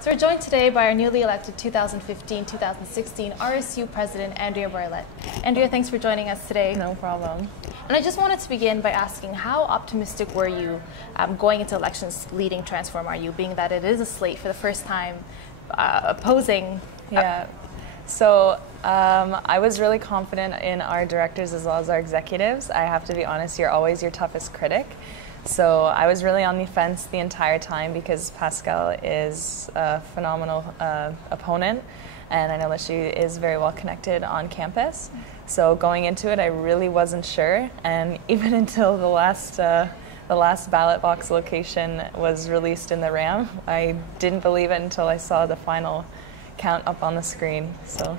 So we're joined today by our newly elected 2015-2016 RSU President, Andrea Bartlett. Andrea, thanks for joining us today. No problem. And I just wanted to begin by asking, how optimistic were you going into elections leading Transform RU, being that it is a slate for the first time opposing? Yeah. So I was really confident in our directors as well as our executives. I have to be honest, you're always your toughest critic. So I was really on the fence the entire time because Pascal is a phenomenal opponent, and I know that she is very well connected on campus. So going into it, I really wasn't sure, and even until the last ballot box location was released in the RAM, I didn't believe it until I saw the final count up on the screen. So.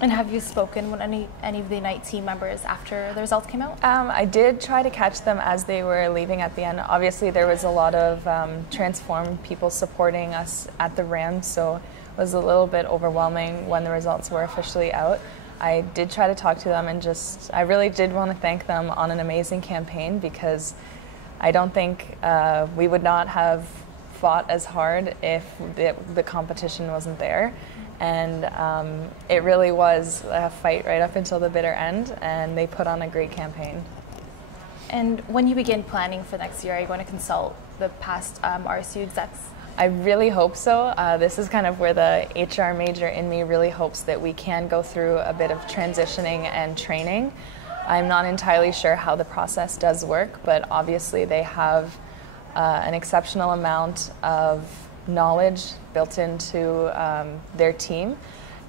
And have you spoken with any of the night team members after the results came out? I did try to catch them as they were leaving at the end. Obviously, there was a lot of Transform people supporting us at the RAM, so it was a little bit overwhelming when the results were officially out. I did try to talk to them and I really did want to thank them on an amazing campaign, because I don't think we would not have fought as hard if the competition wasn't there. And it really was a fight right up until the bitter end, and they put on a great campaign. And when you begin planning for next year, are you going to consult the past RSU execs? I really hope so. This is kind of where the HR major in me really hopes that we can go through a bit of transitioning and training. I'm not entirely sure how the process does work, but obviously they have an exceptional amount of knowledge built into their team,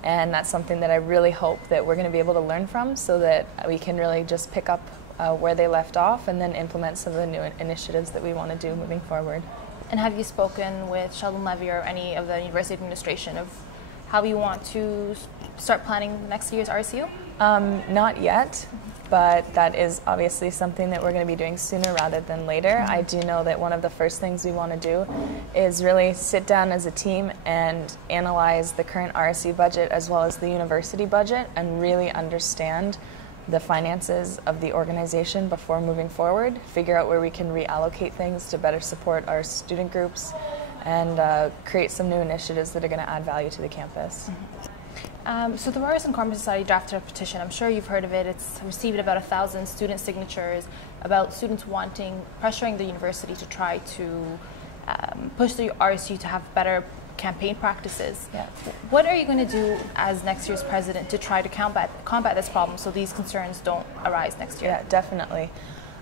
and that's something that I really hope that we're going to be able to learn from, so that we can really just pick up where they left off and then implement some of the new initiatives that we want to do moving forward. And have you spoken with Sheldon Levy or any of the university administration of how you want to start planning next year's RSU? Not yet, but that is obviously something that we're going to be doing sooner rather than later. I do know that one of the first things we want to do is really sit down as a team and analyze the current RSU budget as well as the university budget, and really understand the finances of the organization before moving forward, figure out where we can reallocate things to better support our student groups, and create some new initiatives that are going to add value to the campus. So the Ryerson Society drafted a petition. I'm sure you've heard of it. It's received about 1,000 student signatures about students pressuring the university to try to push the RSU to have better campaign practices. Yeah. What are you going to do as next year's president to try to combat this problem so these concerns don't arise next year? Yeah, definitely.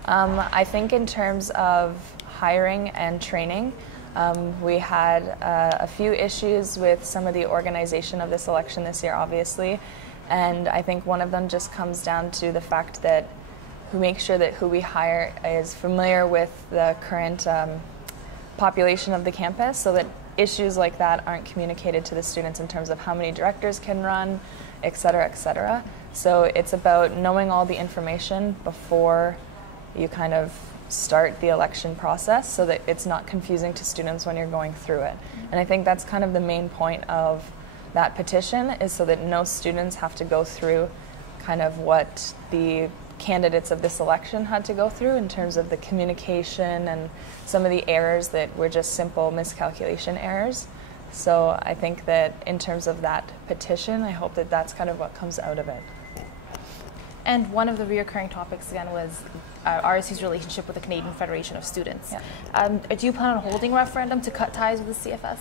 I think in terms of hiring and training, we had a few issues with some of the organization of this election this year, obviously, and I think one of them just comes down to the fact that we make sure that who we hire is familiar with the current population of the campus, so that issues like that aren't communicated to the students in terms of how many directors can run, et cetera, et cetera. So it's about knowing all the information before you kind of start the election process, so that it's not confusing to students when you're going through it. And I think that's kind of the main point of that petition, is so that no students have to go through kind of what the candidates of this election had to go through in terms of the communication and some of the errors that were just simple miscalculation errors. So I think that in terms of that petition, I hope that that's kind of what comes out of it. And one of the recurring topics again was RSU's relationship with the Canadian Federation of Students. Yeah. Do you plan on holding a referendum to cut ties with the CFS?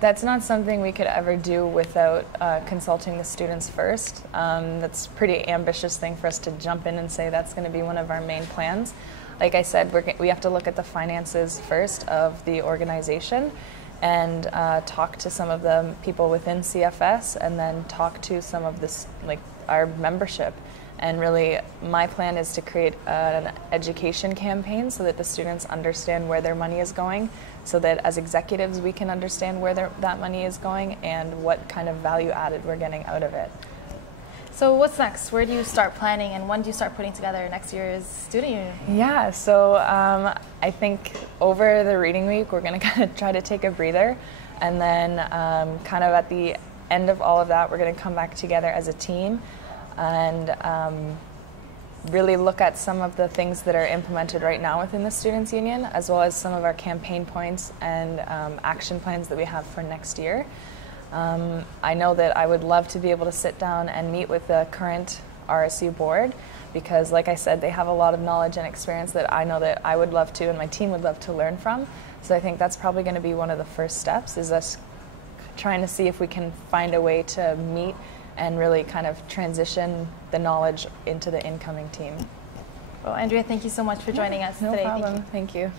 That's not something we could ever do without consulting the students first. That's a pretty ambitious thing for us to jump in and say that's going to be one of our main plans. Like I said, we have to look at the finances first of the organization, and talk to some of the people within CFS, and then talk to some of this, like our membership. And really, my plan is to create an education campaign so that the students understand where their money is going, so that as executives we can understand where that money is going and what kind of value added we're getting out of it. So what's next? Where do you start planning, and when do you start putting together next year's student union? Yeah, so I think over the reading week we're going to kind of try to take a breather, and then kind of at the end of all of that we're going to come back together as a team and really look at some of the things that are implemented right now within the Students Union, as well as some of our campaign points and action plans that we have for next year. I know that I would love to be able to sit down and meet with the current RSU board, because like I said, they have a lot of knowledge and experience that I know that I would love to and my team would love to learn from. So I think that's probably going to be one of the first steps, is us trying to see if we can find a way to meet and really kind of transition the knowledge into the incoming team. Well, Andrea, thank you so much for joining us no today. Problem. Thank you.